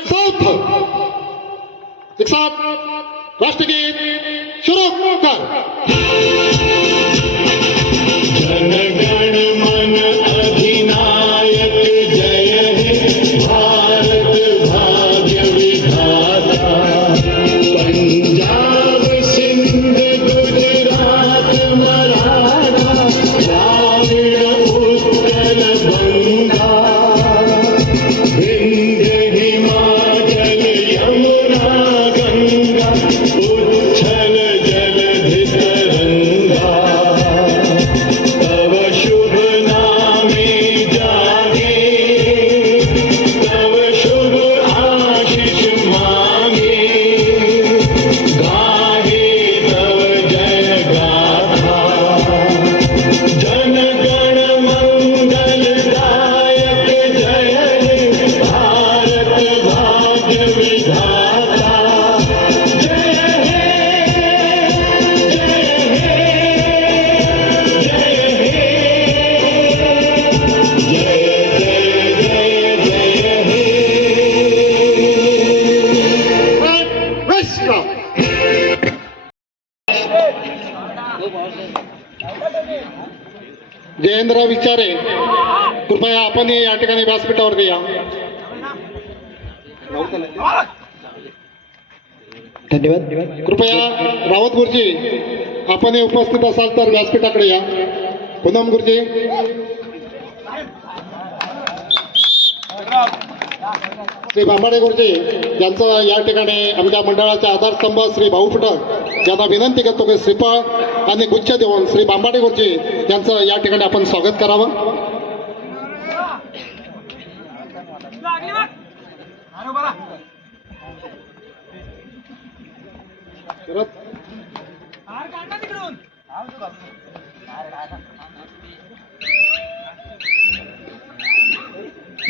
South एक साथ राष्ट्रगीत शुरू कर वेस्ट जयेंद्र विचारे कृपया आपण या ठिकाणी व्यासपीठावरती या धन्यवाद. कृपया रावत गुरुजी आपण उपस्थित असाल तर व्यासपीठाकडे या. पूनम गुरुजी. श्री बांबाडे गुरुजी यांचं या ठिकाणी आमच्या मंडळाचे आधारस्तंभ श्री भाऊ फुटक यांना विनंती करतो की श्रीफळ आणि गुच्छ देऊन श्री बांबाडे गुरुजी यांचं या ठिकाणी आपण स्वागत करावं. परत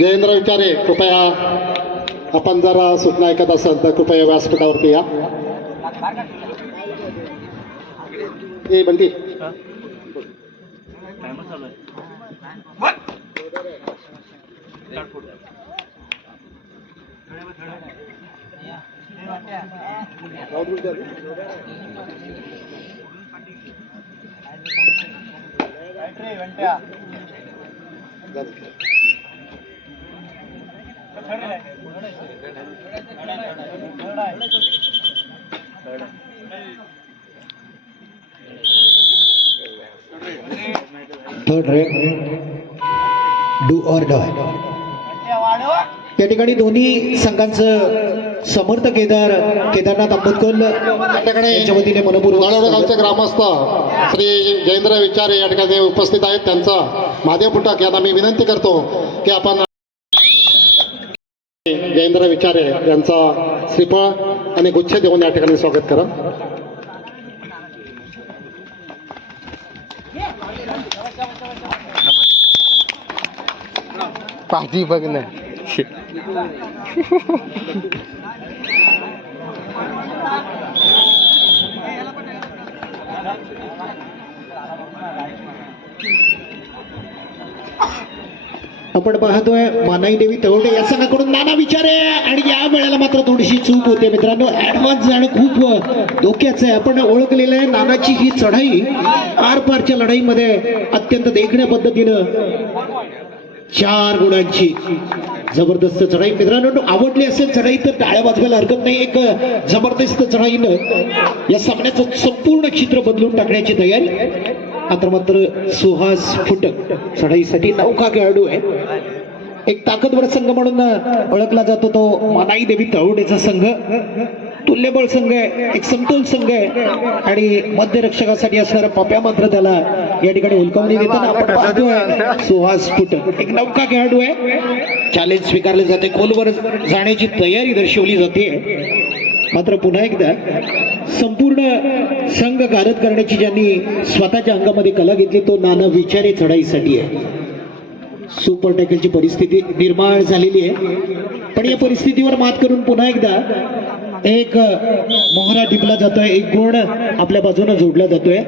जयेंद्र विचारे कृपया आपण जरा सूचना ऐकत असाल तर कृपया व्यासपीठावरती या. ए Bunty. Third do or die या ठिकाणी दोन्ही संघांचं समर्थ केदार केदारनाथ ठिकाणी यांच्या वतीने मनपूर्वक गावचे ग्रामस्थ श्री जयेंद्र विचारे या ठिकाणी उपस्थित आहेत. त्यांचा महादेव फुटक यांना मी विनंती करतो की आपण जयेंद्र विचारे यांचा श्रीफळ आणि गुच्छ देऊन या ठिकाणी स्वागत करा. पाठी बघ ना. आपण पाहतोय मानाई देवी तळवडे या संघाकडून नाना विचारे. आणि या वेळेला मात्र थोडीशी चूक होते मित्रांनो. ऍडव्हान्स जाणं खूप धोक्याचं आहे. आपण ओळखलेलं आहे नानाची ही चढाई आरपारच्या लढाईमध्ये अत्यंत देखण्या पद्धतीनं चार गुणांची जबरदस्त चढाई. मित्रांनो आवडली असेल चढाई तर टाळ्या वाजवायला हरकत नाही. एक जबरदस्त चढाईनं या सामन्याचं संपूर्ण चित्र बदलून टाकण्याची तयारी. मात्र मात्र सुहास फुटक चढाईसाठी नौका खेळाडू आहे एक ताकदवर संघ म्हणून ओळखला जातो तो मानाई देवी तळवडेचा संघ. तुल्यबळ संघ आहे एक समतोल संघ आहे. आणि मध्यरक्षकासाठी असणारा पप्या मात्र त्याला या ठिकाणी हुलकावणी देताना आपण पाहतोय सुहास फुटक. एक नौका खेळाडू आहे. चॅलेंज स्वीकारले जाते. खोलवर जाण्याची तयारी दर्शवली जाते. मात्र पुन्हा एकदा संपूर्ण संघ कारत करण्याची ज्यांनी स्वतःच्या अंगामध्ये कला घेतली तो नाना विचारे चढाईसाठी आहे. सुपर टॅकलची परिस्थिती निर्माण झालेली आहे. पण या परिस्थितीवर मात करून पुन्हा एकदा एक मोहरा टिपला जातोय एक गुण आपल्या बाजूने जोडला जातोय.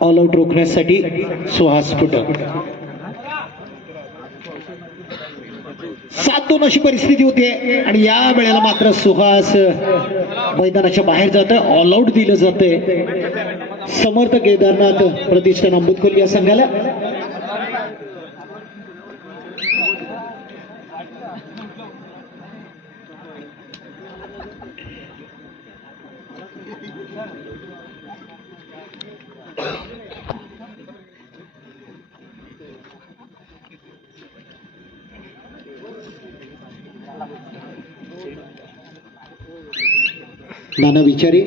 ऑल आउट रोखण्यासाठी सुहास फुट सात दोन अशी परिस्थिती होती. आणि या वेळेला मात्र सुहास मैदानाच्या बाहेर जात ऑल आउट दिलं जातंय. समर्थ केदारनाथ प्रतिष्ठान अंबुतकोल या संघाला. नाना विचारी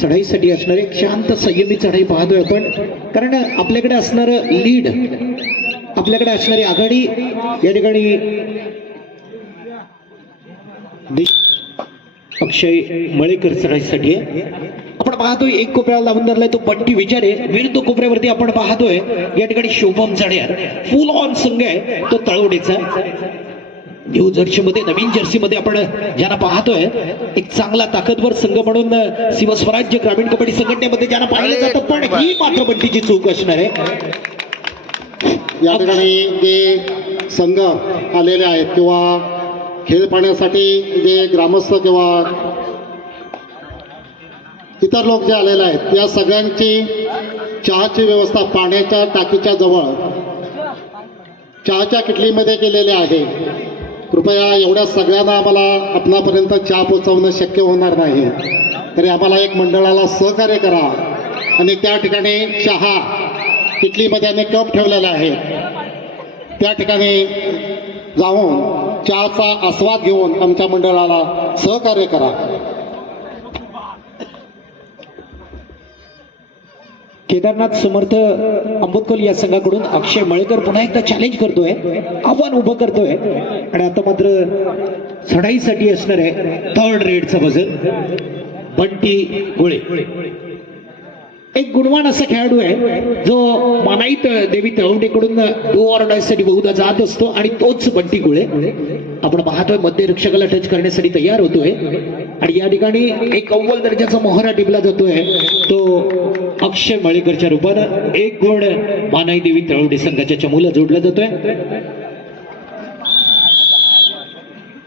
चढाईसाठी असणारे एक शांत संयमी चढाई पाहतोय आपण. कारण आपल्याकडे असणारं लीड आपल्याकडे असणारी आघाडी या ठिकाणी अक्षय मळेकर चढाईसाठी आहे. आपण पाहतोय एक कोपऱ्याला लावून धरलाय तो बंटी विचारे विरुद्ध कोपऱ्यावरती आपण पाहतोय या ठिकाणी शोभम चढ्या फुल ऑन संघ आहे तो तळवडीचा. न्यू जर्सी मध्ये नवीन जर्सी मध्ये आपण ज्यांना पाहतोय एक चांगला ताकदवर संघ म्हणून शिवस्वराज्य ग्रामीण कबड्डी संघटनेमध्ये ज्यांना पाहिलं जातं पण ही मात्र बंटीची चूक असणार आहे. या ठिकाणी जे संघ आलेले आहेत किंवा खेळ पाहण्यासाठी जे ग्रामस्थ किंवा इतर लोक जे आलेले आहेत या सगळ्यांची चहाची व्यवस्था पाण्याच्या टाकीच्या जवळ चहाच्या किटलीमध्ये केलेली आहे. कृपया एवढ्या सगळ्यांना आम्हाला आपणापर्यंत चहा पोचवणं शक्य होणार नाही. तरी आम्हाला एक मंडळाला सहकार्य करा. आणि त्या ठिकाणी चहा इटलीमध्ये अनेक कप ठेवलेले आहेत. त्या ठिकाणी जाऊन चहाचा आस्वाद घेऊन आमच्या मंडळाला सहकार्य करा. केदारनाथ समर्थ अंबोदकल या संघाकडून अक्षय मळेकर पुन्हा एकदा चॅलेंज करतोय. आव्हान उभं करतोय. आणि आता मात्र चढाईसाठी असणार आहे थर्ड रेडचं वजन. बंटी गोळे. एक गुणवान असा खेळाडू आहे जो मानाईत देवी तळवडेकडून डू ऑरसाठी बहुधा जात असतो आणि तोच बंटी गोळे. आपण पाहतोय मध्य रक्षकाला टच करण्यासाठी तयार होतोय. आणि या ठिकाणी एक अव्वल दर्जाचा मोहरा टिपला जातोय तो अक्षय मळेकरच्या रूपानं एक गुण मानाई देवी तळवडे संघाच्या चमूला जोडला जातोय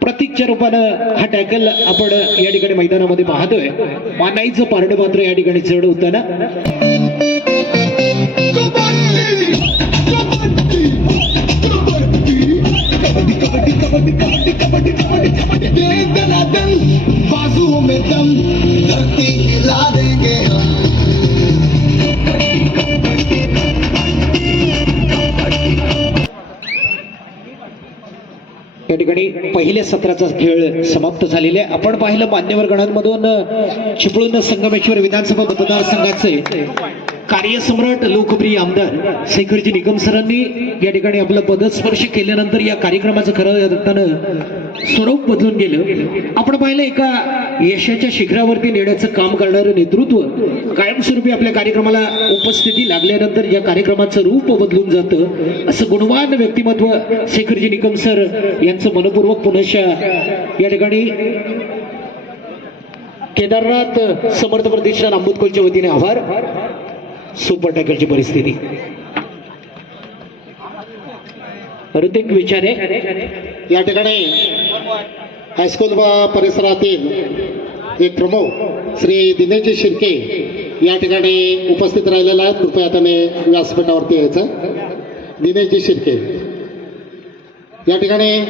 प्रतीकच्या रूपानं हा टॅकल आपण या ठिकाणी मैदानामध्ये पाहतोय मानाईचं पारडं मात्र या ठिकाणी चढ होताना बाजुओं में दम धरती हिला देंगे हम। या ठिकाणी पहिल्या सत्राचा खेळ समाप्त झालेला आहे. आपण पाहिलं मान्यवर गणांमधून चिपळूण संगमेश्वर विधानसभा मतदारसंघाचे कार्यसम्राट लोकप्रिय आमदार शेखरजी निकम सरांनी या ठिकाणी आपलं पदस्पर्श केल्यानंतर या कार्यक्रमाचं खरं अर्थानं स्वरूप बदलून गेलं. आपण पाहिलं एका यशाच्या शिखरावरती नेण्याचं काम करणारं नेतृत्व कायमस्वरूपी आपल्या कार्यक्रमाला उपस्थिती लागल्यानंतर या कार्यक्रमाचं रूप बदलून जातं असं गुणवान व्यक्तिमत्व शेखरजी निकम सर यांचं मनपूर्वक पुनशा या ठिकाणी केदारनाथ समर्थ प्रतिष्ठान आंबेडकरच्या वतीने आभार. सुपर टॅकलची परिस्थिती. ऋतिक विचारे. या ठिकाणी हायस्कूल परिसरातील एक प्रमुख श्री दिनेशजी शिर्के या ठिकाणी उपस्थित राहिलेला आहेत. कृपया त्याने व्यासपीठावरती यायचं. दिनेशजी शिर्के. या ठिकाणी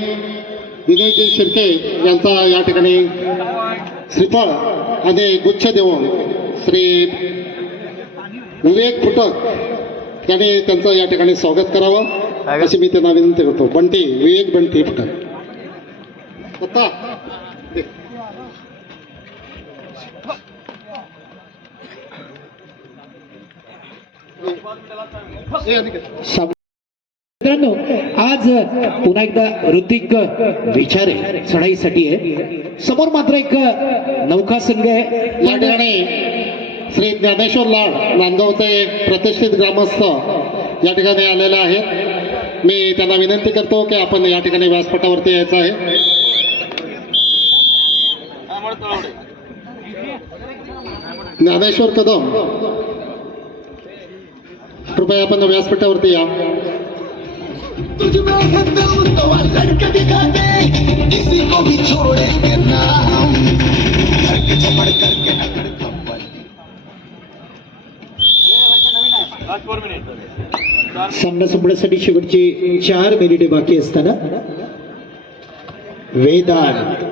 दिनेशजी शिर्के यांचा या ठिकाणी श्रीफळ आणि गुच्छ देऊन श्री विवेक फुटक यांनी त्यांचं या ठिकाणी स्वागत करावं. अशी मी त्यांना विनंती करतो. बंटी विवेक बंटी फुटक. आता मित्रांनो आज पुन्हा एकदा ऋतिक विचारे चढाईसाठी आहे. समोर मात्र एक नौका संघ आहे. या ठिकाणी श्री ज्ञानेश्वर लाड नांदगावचे प्रतिष्ठित ग्रामस्थ या ठिकाणी आलेले आहेत. मी त्यांना विनंती करतो की आपण या ठिकाणी व्यासपीठावरती यायचं आहे. ज्ञानेश्वर कदम कृपया आपण व्यासपीठावरती या. तुझ को भी छोड़ेंगे ना करके सामना संपण्यासाठी शेवटचे चार मिनिटे बाकी असताना वेदान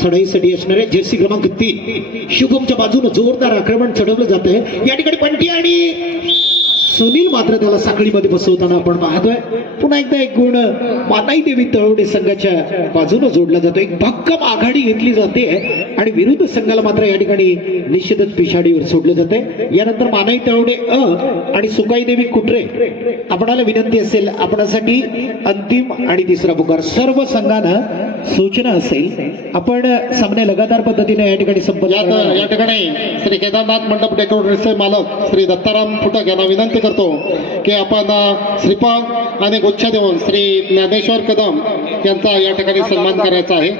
चढाईसाठी असणाऱ्या जर्सी क्रमांक तीन. शुभमच्या बाजूने जोरदार आक्रमण चढवलं जात आहे. या ठिकाणी पंटी आणि सुनील मात्र त्याला साखळीमध्ये बसवताना आपण पाहतोय. पुन्हा एकदा एक गुण मानाई देवी तळवडे संघाच्या बाजूने जोडला जातो. एक भक्कम आघाडी घेतली जाते आणि विरुद्ध संघाला मात्र या ठिकाणी निश्चितच पिछाडीवर सोडलं जाते यानंतर मानाई तळवडे अ आणि सुकाई देवी कुटरे आपणाला विनंती असेल आपणासाठी अंतिम आणि तिसरा पुकार. सर्व संघानं सूचना असेल आपण सामने लगातार पद्धतीने या ठिकाणी संपन्न या ठिकाणी श्री केदारनाथ मंडप डेकोरेटरचे मालक श्री दत्ताराम फुटक यांना विनंती करतो की आपण श्रीपाद आणि गुच्छ देऊन श्री ज्ञानेश्वर कदम यांचा या ठिकाणी सन्मान करायचा आहे.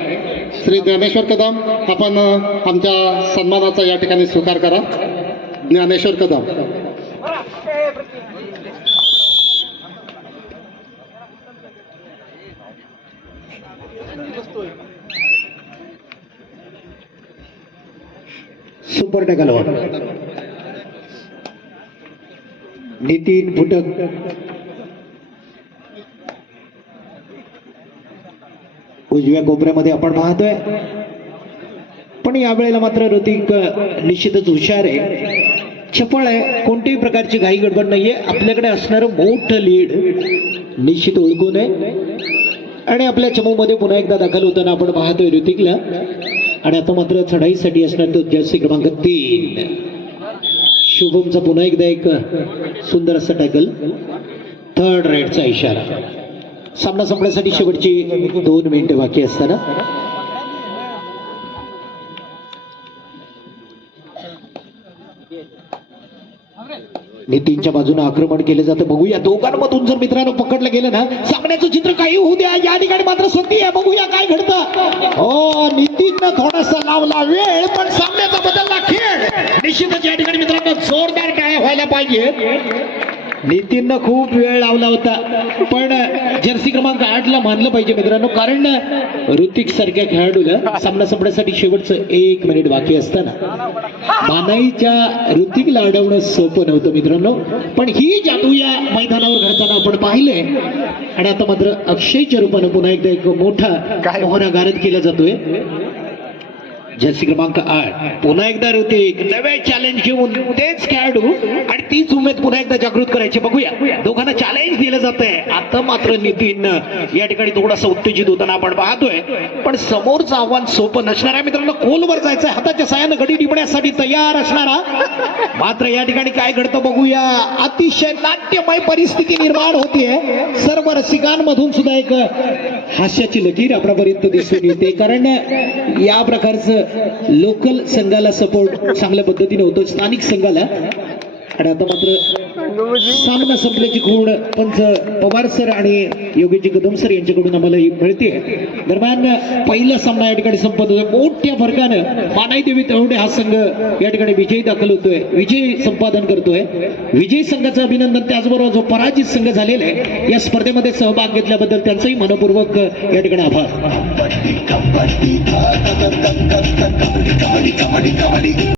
श्री ज्ञानेश्वर कदम आपण आमच्या सन्मानाचा या ठिकाणी स्वीकार करा. ज्ञानेश्वर कदम. सुपर टॅकल नितीन फुटक उजव्या कोपऱ्यामध्ये आपण पाहतोय. पण यावेळेला मात्र ऋतिक निश्चितच हुशार आहे. चपळ आहे. कोणत्याही प्रकारची घाई गडबड नाहीये. आपल्याकडे असणारं मोठं लीड निश्चित ओळखून आहे आणि आपल्या चमूमध्ये पुन्हा एकदा दाखल होताना आपण पाहतोय ऋतिकला. आणि आता मात्र चढाईसाठी असणार तो जर्सी क्रमांक तीन. शुभमचा पुन्हा एकदा एक सुंदर असा टॅकल थर्ड रेडचा इशारा. सामना संपण्यासाठी शेवटची दोन मिनिटं बाकी असताना. नितीनच्या बाजूने आक्रमण केलं जातं. बघूया दोघांमधून जर मित्रांनो पकडलं गेलं ना सामन्याचं चित्र काही होऊ द्या. या ठिकाणी मात्र संधी आहे. बघूया काय घडतं. हो नितीननं थोडासा लावला वेळ पण सामन्याचा बदलला खेळ. निश्चितच या ठिकाणी मित्रांनो जोरदार काय व्हायला पाहिजे नितीननं खूप वेळ लावला होता. पण जर्सी क्रमांक आठ ला मानलं पाहिजे मित्रांनो. कारण ऋतिक सारख्या खेळाडूला सामना संपण्यासाठी शेवटचं एक मिनिट बाकी असताना मानाईच्या ऋतिकला अडवणं सोपं नव्हतं मित्रांनो. पण ही जादू या मैदानावर घडताना आपण पाहिले आणि आता मात्र अक्षयच्या रूपानं पुन्हा एकदा एक मोठा मोहरा गारद केला जातोय. जर्सी क्रमांक आठ. पुन्हा एकदा ऋतिक नवे चॅलेंज घेऊन तेच खेळाडू आणि तीच उमेद पुन्हा एकदा जागृत करायची. बघूया. दोघांना चॅलेंज दिलं जात आहे आता मात्र नितीन या ठिकाणी थोडासा उत्तेजित होताना आपण पाहतोय. पण समोरचं आव्हान सोपं नसणार आहे. मित्रांनो खोलवर जायचंय. हाताच्या साह्यानं गडी टिपण्यासाठी तयार असणारा. मात्र या ठिकाणी काय घडतं बघूया. अतिशय नाट्यमय परिस्थिती निर्माण होतीये. सर्व रसिकांमधून सुद्धा एक हास्याची लकीर आपल्यापर्यंत दिसून येते. कारण या प्रकारचं लोकल संघाला सपोर्ट चांगल्या पद्धतीने होतो. स्थानिक संघाला. आणि आता मात्र सामना संपल्याची खूण पंच पवार सर आणि योगेशजी कदम सर यांच्याकडून आम्हाला ही मिळते दरम्यान पहिला सामना या ठिकाणी संपत होतोय मोठ्या फरकानं मानाई देवी तळवडे हा संघ या ठिकाणी विजयी दाखल होतोय विजय संपादन करतोय विजयी संघाचं अभिनंदन त्याचबरोबर जो पराजित संघ झालेला आहे या स्पर्धेमध्ये सहभाग घेतल्याबद्दल त्यांचंही मनपूर्वक या ठिकाणी आभार